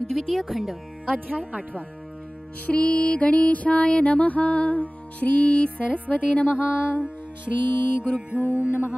द्वितीय खंड अध्याय 8वां। श्री गणेशाय नमः। श्री सरस्वते नमः। श्री गुरुभ्यो नमः।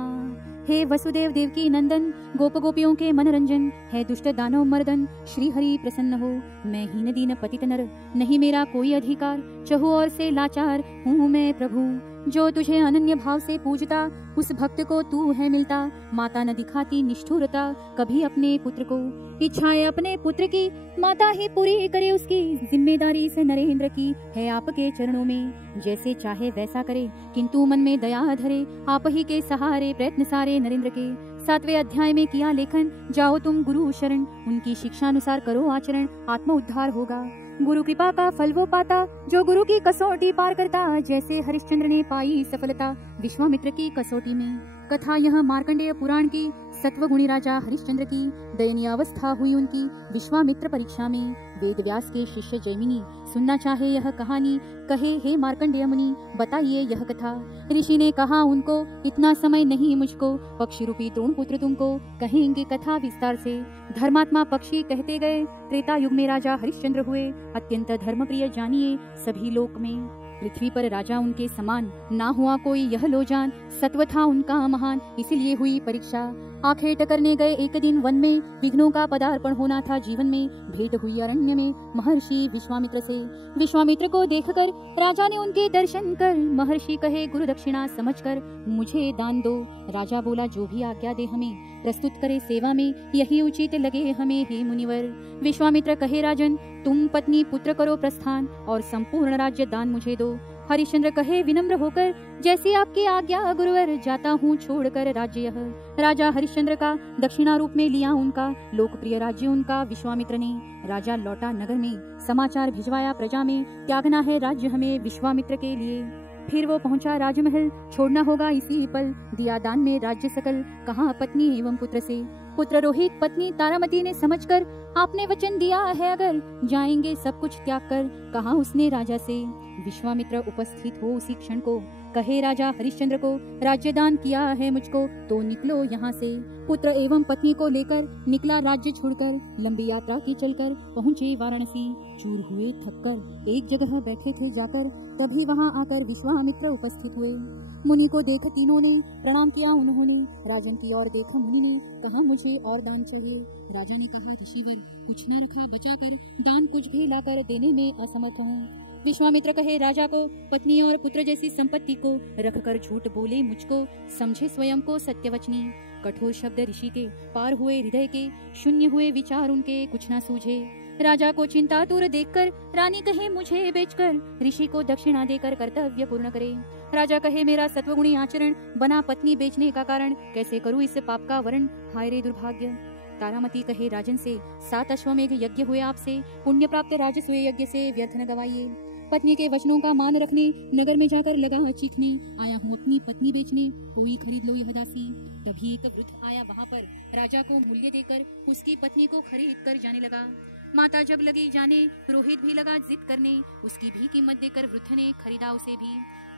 हे वसुदेव देवकी नंदन, गोप गोपियों के मनोरंजन, है दुष्ट दानव मर्दन, श्री हरि प्रसन्न हो। मैं हीन दीन पतित नर, नहीं मेरा कोई अधिकार, चहु और से लाचार हूँ मैं प्रभु। जो तुझे अनन्य भाव से पूजता, उस भक्त को तू है मिलता। माता न दिखाती निष्ठुरता, कभी अपने पुत्र को। इच्छाएं अपने पुत्र की, माता ही पूरी करे उसकी। जिम्मेदारी से नरेंद्र की, है आपके चरणों में। जैसे चाहे वैसा करे, किंतु मन में दया धरे। आप ही के सहारे प्रयत्न सारे नरेंद्र के। 7वें अध्याय में किया लेखन, जाओ तुम गुरु शरण, उनकी शिक्षा अनुसार करो आचरण, आत्म उद्धार होगा। गुरु कृपा का फल वो पाता, जो गुरु की कसौटी पार करता। जैसे हरिश्चंद्र ने पाई सफलता, विश्वामित्र की कसौटी में। कथा यह मार्कंडेय पुराण की, सत्वगुणी राजा हरिश्चंद्र की दयनीय अवस्था हुई उनकी विश्वामित्र परीक्षा में। वेद व्यास के शिष्य जैमिनी सुनना चाहे यह कहानी, कहे हे मार्कंडेय मुनि बताइए यह कथा। ऋषि ने कहा उनको, इतना समय नहीं मुझको, पक्षी रूपी द्रोण पुत्र तुमको कहेंगे कथा विस्तार से। धर्मात्मा पक्षी कहते गए, त्रेता युग में राजा हरिश्चंद्र हुए, अत्यंत धर्मप्रिय जानिए सभी लोक में। पृथ्वी पर राजा उनके समान, ना हुआ कोई यह लो जान। सत्व था उनका महान, इसीलिए हुई परीक्षा। आंखें टकरने गए एक दिन वन में, विघ्नों का पदार्पण होना था जीवन में। भेंट हुई अरण्य में महर्षि विश्वामित्र से। विश्वामित्र को देखकर राजा ने उनके दर्शन कर, महर्षि कहे गुरु दक्षिणा समझकर मुझे दान दो। राजा बोला जो भी आज्ञा दे हमें, प्रस्तुत करे सेवा में, यही उचित लगे हमें हे मुनिवर। विश्वामित्र कहे राजन, तुम पत्नी पुत्र करो प्रस्थान, और संपूर्ण राज्य दान मुझे दो। हरिश्चंद्र कहे विनम्र होकर, जैसी आपकी आज्ञा गुरुवर, जाता हूँ छोड़कर राज्य यह। राजा हरिश्चंद्र का दक्षिणा रूप में लिया उनका, लोकप्रिय राज्य उनका विश्वामित्र ने। राजा लौटा नगर में, समाचार भिजवाया प्रजा में, त्यागना है राज्य हमें विश्वामित्र के लिए। फिर वो पहुंचा राजमहल, छोड़ना होगा इसी पल, दिया दान में राज्य सकल, कहा पत्नी एवं पुत्र से। पुत्र रोहित पत्नी तारामती ने समझकर, आपने वचन दिया है अगर, जाएंगे सब कुछ त्याग कर, कहा उसने राजा से। विश्वामित्र उपस्थित हो उसी क्षण को, कहे राजा हरिश्चंद्र को, राज्य दान किया है मुझको, तो निकलो यहाँ से। पुत्र एवं पत्नी को लेकर निकला राज्य छोड़कर, लंबी यात्रा की चलकर पहुँचे वाराणसी। चूर हुए थककर एक जगह बैठे थे जाकर, तभी वहाँ आकर विश्वामित्र उपस्थित हुए। मुनि को देख तीनों ने प्रणाम किया उन्होंने। राजन की ओर देखा मुनि ने, कहा मुझे और दान चाहिए। राजा ने कहा ऋषिवर, कुछ न रखा बचा कर, दान कुछ भी लाकर देने में असमर्थ हूँ। विश्वामित्र कहे राजा को, पत्नी और पुत्र जैसी संपत्ति को रखकर झूठ बोले मुझको, समझे स्वयं को सत्यवचनी। कठोर शब्द ऋषि के, पार हुए हृदय के, शून्य हुए विचार उनके, कुछ न सूझे। राजा को चिंतातुर देखकर रानी कहे मुझे बेचकर, ऋषि को दक्षिणा देकर कर्तव्य पूर्ण करे। राजा कहे मेरा सत्वगुणी आचरण बना पत्नी बेचने का कारण, कैसे करूं इस पाप का वरण, हाय रे दुर्भाग्य। तारामती कहे राजन से, 7 अश्वमेघ यज्ञ हुए आपसे, पुण्य प्राप्त राजस्व यज्ञ से व्यर्थ न गवाइए। पत्नी के वचनों का मान रखने, नगर में जाकर लगा चीखने, आया हूँ अपनी पत्नी बेचने, कोई खरीद लो यह दासी। तभी एक वृद्ध आया वहाँ पर, राजा को मूल्य देकर उसकी पत्नी को खरीद कर जाने लगा। माता जब लगी जाने, रोहित भी लगा जिद करने, उसकी भी कीमत देकर वृद्ध ने खरीदा उसे भी।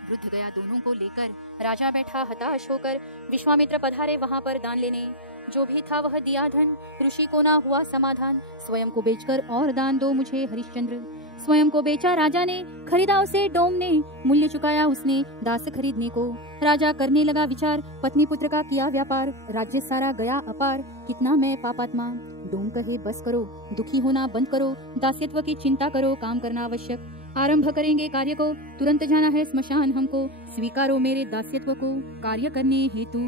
वृद्ध गया दोनों को लेकर, राजा बैठा हताश होकर। विश्वामित्र पधारे वहाँ पर दान लेने, जो भी था वह दिया धन, ऋषि को ना हुआ समाधान। स्वयं को बेचकर और दान दो मुझे हरिश्चंद्र। स्वयं को बेचा राजा ने, खरीदा उसे डोम ने, मूल्य चुकाया उसने दास खरीदने को। राजा करने लगा विचार, पत्नी पुत्र का किया व्यापार, राज्य सारा गया अपार, कितना मैं पापात्मा। डोम कहे बस करो, दुखी होना बंद करो, दास्यत्व की चिंता करो, काम करना आवश्यक। आरंभ करेंगे कार्य को, तुरंत जाना है स्मशान हमको, स्वीकारो मेरे दास्यत्व को कार्य करने हेतु।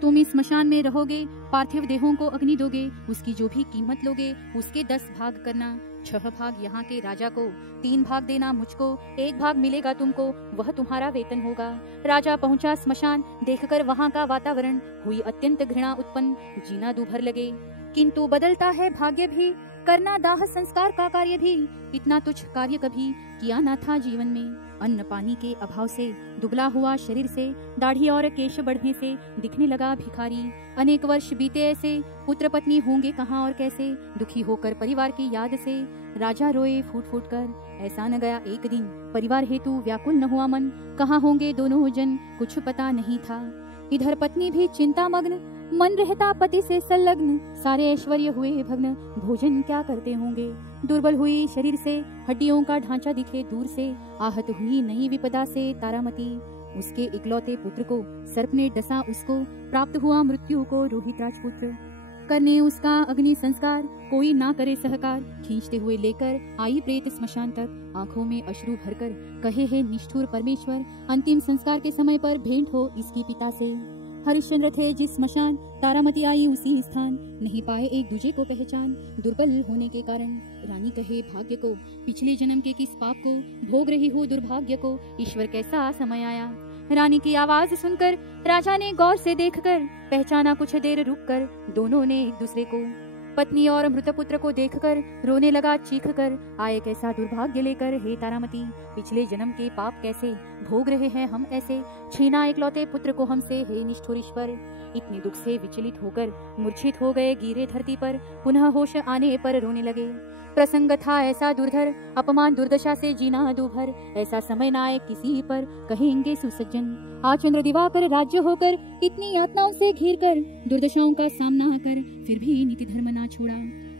तुम इस स्मशान में रहोगे, पार्थिव देहों को अग्नि दोगे, उसकी जो भी कीमत लोगे उसके 10 भाग करना। 6 भाग यहाँ के राजा को, 3 भाग देना मुझको, 1 भाग मिलेगा तुमको, वह तुम्हारा वेतन होगा। राजा पहुँचा स्मशान, देखकर वहाँ का वातावरण, हुई अत्यंत घृणा उत्पन्न, जीना दूभर लगे। किंतु बदलता है भाग्य भी, करना दाह संस्कार का कार्य भी, इतना तुच्छ कार्य कभी किया ना था जीवन में। अन्न पानी के अभाव से दुबला हुआ शरीर से, दाढ़ी और केश बढ़ने से दिखने लगा भिखारी। अनेक वर्ष बीते ऐसे, पुत्र पत्नी होंगे कहाँ और कैसे, दुखी होकर परिवार की याद से राजा रोए फूट फूट कर। ऐसा न गया एक दिन, परिवार हेतु व्याकुल न हुआ मन, कहाँ होंगे दोनों जन कुछ पता नहीं था। इधर पत्नी भी चिंता मग्न, मन रहता पति से संलग्न, सारे ऐश्वर्य हुए भग्न, भोजन क्या करते होंगे। दुर्बल हुई शरीर से, हड्डियों का ढांचा दिखे दूर से, आहत हुई नई विपदा से तारामती। उसके इकलौते पुत्र को सर्प ने डसा, उसको प्राप्त हुआ मृत्यु को रोहित राजपुत्र। करने उसका अग्नि संस्कार, कोई ना करे सहकार, खींचते हुए लेकर आई प्रेत स्मशान तक। आंखों में अश्रु भरकर कहे है निष्ठुर परमेश्वर, अंतिम संस्कार के समय पर भेंट हो इसकी पिता से। हरिश्चंद्र थे जिस स्मशान, तारामती आई उसी स्थान, नहीं पाए एक दूजे को पहचान, दुर्बल होने के कारण। रानी कहे भाग्य को, पिछले जन्म के किस पाप को, भोग रही हो दुर्भाग्य को, ईश्वर कैसा समय आया। रानी की आवाज सुनकर राजा ने गौर से देखकर, पहचाना कुछ देर रुककर दोनों ने एक दूसरे को। पत्नी और मृत पुत्र को देखकर रोने लगा चीख कर, आए कैसा दुर्भाग्य लेकर हे तारामती, पिछले जन्म के पाप कैसे भोग रहे हैं हम ऐसे, छीना इकलौते पुत्र को हमसे हे निष्ठुर ईश्वर। इतने दुख से विचलित होकर मूर्छित हो गए गिरे धरती पर, पुनः होश आने पर रोने लगे। प्रसंग था ऐसा दुर्धर, अपमान दुर्दशा से जीना दूभर, ऐसा समय ना आए किसी पर, कहेंगे सुसज्जन। आज चंद्र दिवाकर राज्य होकर, इतनी यातनाओं से घिर कर, दुर्दशाओं का सामना कर, फिर भी नीति धर्म ना छोड़ा।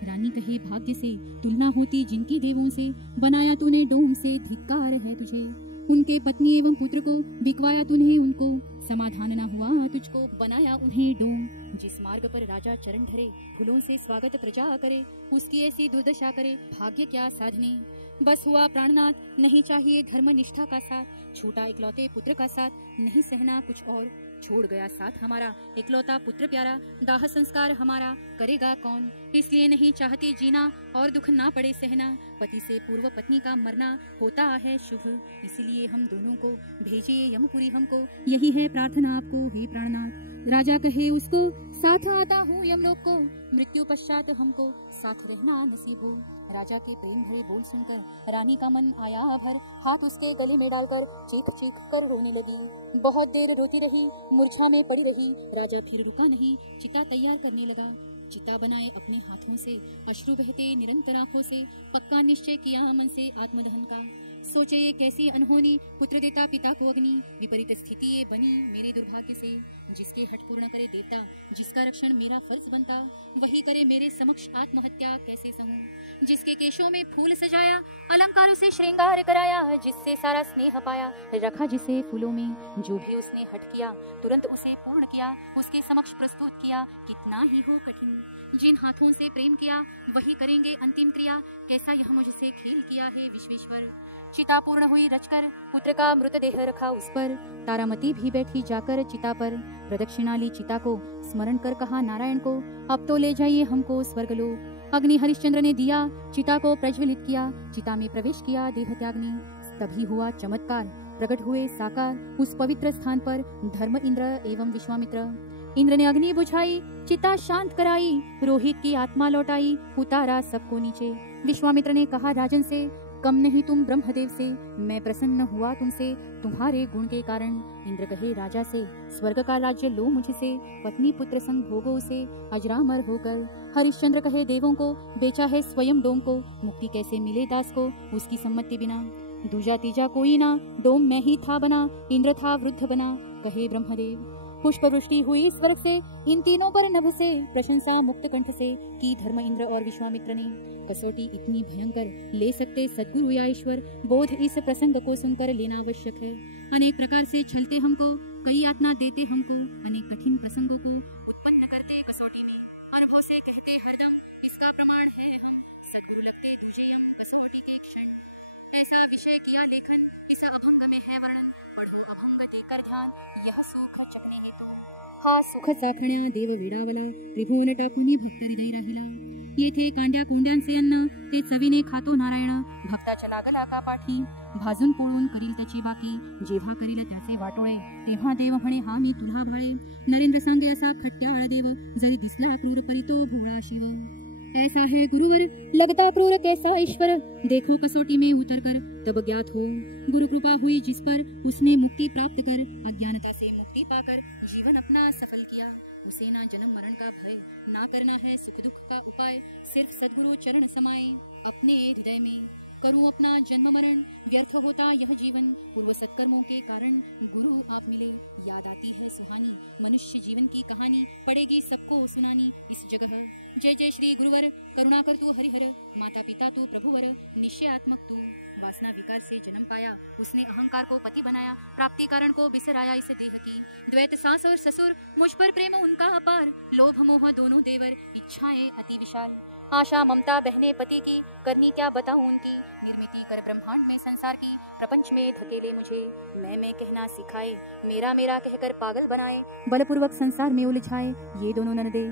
रानी कहे भाग्य से तुलना होती जिनकी देवों से, बनाया तूने डोम से, धिक्कार है तुझे। उनके पत्नी एवं पुत्र को बिकवाया तूने उनको, समाधान न हुआ तुझको, बनाया उन्हें डोम। जिस मार्ग पर राजा चरण धरे, फूलों से स्वागत प्रजा करे, उसकी ऐसी दुर्दशा करे, भाग्य क्या साधने। बस हुआ प्राणनाथ, नहीं चाहिए धर्म निष्ठा का साथ, छूटा इकलौते पुत्र का साथ, नहीं सहना कुछ और। छोड़ गया साथ हमारा इकलौता पुत्र प्यारा, दाह संस्कार हमारा करेगा कौन। इसलिए नहीं चाहते जीना और दुख ना पड़े सहना, पति से पूर्व पत्नी का मरना होता है शुभ। इसलिए हम दोनों को भेजिए यमपुरी हमको, यही है प्रार्थना आपको हे प्राणनाथ। राजा कहे उसको, साथ आता हूँ यमलोक को, मृत्यु पश्चात हमको साथ रहना नसीब हो। राजा के प्रेम भरे बोल सुनकर रानी का मन आया भर, हाथ उसके गले में डालकर चीख चीख कर रोने लगी। बहुत देर रोती रही, मूर्छा में पड़ी रही, राजा फिर रुका नहीं, चिता तैयार करने लगा। चिता बनाए अपने हाथों से, अश्रु बहते निरंतर आंखों से, पक्का निश्चय किया मन से आत्मदहन का। सोचे ये कैसी अनहोनी, पुत्र देता पिता को अग्नि, विपरीत स्थिति ये बनी मेरे दुर्भाग्य से। जिसके हठ पूर्ण करे देवता, जिसका रक्षण मेरा फर्ज बनता, वही करे मेरे समक्ष आत्महत्या कैसे सहूं। जिसके केशों में फूल सजाया, अलंकारों से श्रृंगार कराया, जिससे सारा स्नेह पाया, रखा जिसे फूलों में, जो भी उसने हठ किया तुरंत उसे पूर्ण किया, उसके समक्ष प्रस्तुत किया, कितना ही हो कठिन। जिन हाथों से प्रेम किया वही करेंगे अंतिम क्रिया, कैसा यह मुझसे खेल किया है विश्वेश्वर। चिता पूर्ण हुई रचकर, पुत्र का मृतदेह रखा उस पर, तारामती भी बैठी जाकर चिता पर। प्रदक्षिणा ली चिता को, स्मरण कर कहा नारायण को, अब तो ले जाइए हमको स्वर्गलोक। अग्नि हरिश्चंद्र ने दिया, चिता को प्रज्वलित किया, चिता में प्रवेश किया देह त्यागने। तभी हुआ चमत्कार, प्रकट हुए साकार उस पवित्र स्थान पर धर्म इंद्र एवं विश्वामित्र। इंद्र ने अग्नि बुझाई, चिता शांत कराई, रोहित की आत्मा लौटाई, उतारा सबको नीचे। विश्वामित्र ने कहा राजन से, कम नहीं तुम ब्रह्मदेव से, मैं प्रसन्न हुआ तुमसे तुम्हारे गुण के कारण। इंद्र कहे राजा से, स्वर्ग का राज्य लो मुझसे, पत्नी पुत्र संग भोगो उसे अजरामर होकर। हरिश्चंद्र कहे देवों को, बेचा है स्वयं डोम को, मुक्ति कैसे मिले दास को उसकी सम्मति बिना। दूजा तीजा कोई ना, डोम मैं ही था बना, इंद्र था वृद्ध बना, कहे ब्रह्मदेव। पुष्प वृष्टि हुई स्वर्ग से, इन तीनों पर नभ से, प्रशंसा मुक्त कंठ से की धर्म इंद्र और विश्वामित्र ने। कसौटी इतनी भयंकर ले सकते सद्गुरु या ईश्वर, बोध इस प्रसंग को सुनकर लेना आवश्यक है। अनेक प्रकार से छलते हमको, कई यातना देते हमको, अनेक कठिन प्रसंगों को उत्पन्न करते कसौटी में। अनुभव से कहते हरदम, इसका प्रमाण है हम, सद्गुरु लगते तुझे हम कसौटी के क्षण। ऐसा विषय किया लेखन, इस अभंग में है वर्णन, पढ़ो अभंग देकर ध्यान, यह सुख चकने हेतु। हा सुख साखण्या देव वेडावला, त्रिभुवन टाकुनी भक्त हृदय राहिला। येथे कांड्या कोंड्यांचे अन्न, ते चवीने खातो नारायण, भक्ताच्या लागला का पाठी, भाजून पोळून करील त्याची बाकी, जेव्हा करील त्याचे वाटोळे, तेव्हा देव म्हणे हा मी तुला भाळे। नरेंद्र सांगे असा खट्याळ देव, जरी दिसला क्रूर परी तो भोळा शिव। ऐसा है गुरुवर लगता क्रूर कैसा ईश्वर, देखो कसौटी में उतर कर तब ज्ञात हो। गुरु कृपा हुई जिस पर, उसने मुक्ति प्राप्त कर, अज्ञानता से मुक्ति पाकर जीवन अपना सफल किया। उसे ना जन्म मरण का भय, ना करना है सुख दुख का उपाय, सिर्फ सद्गुरु चरण समाए अपने हृदय में। करूं अपना जन्म मरण, व्यर्थ होता यह जीवन, पूर्व सत्कर्मों के कारण गुरु आप मिले, याद आती है सुहानी मनुष्य जीवन की कहानी, पड़ेगी सबको सुनानी इस जगह। जय जय श्री गुरुवर, करुणा कर तू हरिहर, माता पिता तू प्रभुवर, निश्चयात्मक तू। वासना विकार से जन्म पाया, उसने अहंकार को पति बनाया, प्राप्ति कारण को बिसराया इस देह की। द्वैत सास और ससुर, मुझ पर प्रेम उनका अपार, लोभ मोह दोनों देवर, इच्छाएं अति विशाल। आशा ममता बहने पति की, करनी क्या बताऊं उनकी, निर्मिति कर ब्रह्मांड में संसार की, प्रपंच में धकेले मुझे, मैं कहना सिखाए, मेरा मेरा कहकर पागल बनाए, बलपूर्वक संसार में उलझाए ये दोनों ननदे।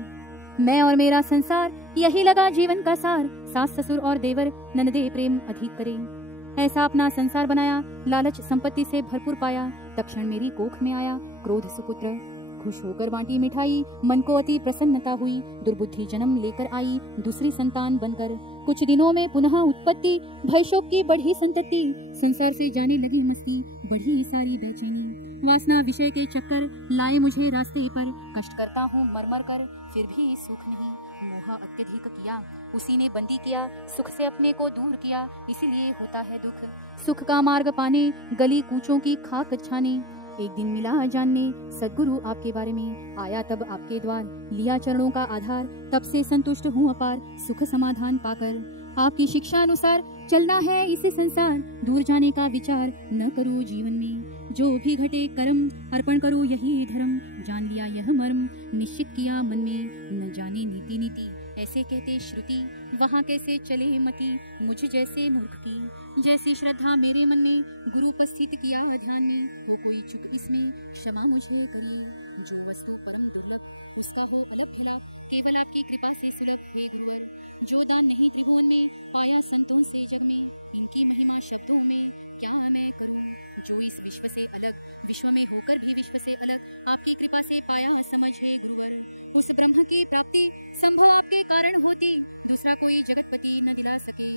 मैं और मेरा संसार, यही लगा जीवन का सार, सास ससुर और देवर ननदे प्रेम अधिक करें। ऐसा अपना संसार बनाया, लालच संपत्ति से भरपूर पाया, तक्षण मेरी कोख में आया क्रोध सुपुत्र। खुश होकर बांटी मिठाई, मन को अति प्रसन्नता हुई, दुर्बुद्धि जन्म लेकर आई दूसरी संतान बनकर। कुछ दिनों में पुनः उत्पत्ति, भय शोक की बढ़ी संतति, संसार से जाने लगी मस्ती, बढ़ी सारी बेचैनी। वासना विषय के चक्कर लाए मुझे रास्ते पर, कष्ट करता हूँ मर मर कर, फिर भी सुख नहीं, मोह अत्यधिक किया, उसी ने बंदी किया, सुख से अपने को दूर किया, इसीलिए होता है दुख। सुख का मार्ग पाने, गली कूचों की खाक छाने, एक दिन मिला जानने सद्गुरु आपके बारे में, आया तब आपके द्वार, लिया चरणों का आधार, तब से संतुष्ट हूँ अपार, सुख समाधान पाकर। आपकी शिक्षा अनुसार चलना है इस संसार, दूर जाने का विचार न करो जीवन में, जो भी घटे कर्म अर्पण करो यही धर्म, जान लिया यह मर्म निश्चित किया मन में, न जाने नीति नीति ऐसे कहते श्रुति, वहाँ कैसे चले मति मुझ जैसे मूर्ख की। जैसी श्रद्धा मेरे मन में, गुरु उपस्थित किया ध्यान में, हो कोई चुप इसमें क्षमा मुझे करे, जो वस्तु परम दुर्लभ उसका हो अलग भला, केवल आपकी कृपा से सुलभ हे गुरुवर। जो दान नहीं त्रिभुवन में, पाया संतों से जग में, इनकी महिमा शब्दों में क्या मैं करूं। जो इस विश्व से अलग, विश्व में होकर भी विश्व से अलग, आपकी कृपा से पाया समझ हे गुरुवर। उस ब्रह्म की प्राप्ति संभव आपके कारण होती, दूसरा कोई जगतपति न दिला सके,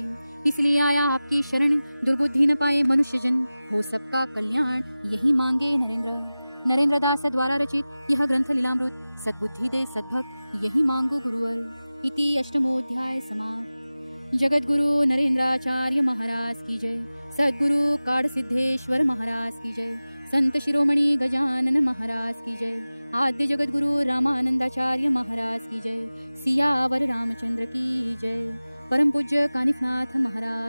इसलिए आया आपकी शरण, दुर्बुद्धि न पाए मनुष्य जन, हो सबका कल्याण यही मांगे नरेंद्र दास द्वारा रचित यह ग्रंथ लीलामृत, सद्बुद्धि दे सद्भक्त यही मांगो गुरुवर। इति अष्टमोध्याय समाप्त। जगत गुरु नरेंद्राचार्य महाराज की जय, सद्गुरु काड़ सिद्धेश्वर महाराज की जय, संत शिरोमणि गजानन महाराज की जय, आद्य जगत गुरु रामानंदाचार्य महाराज की जय, सियावर रामचंद्र की जय, परम पूज्य कानिनाथ महाराज।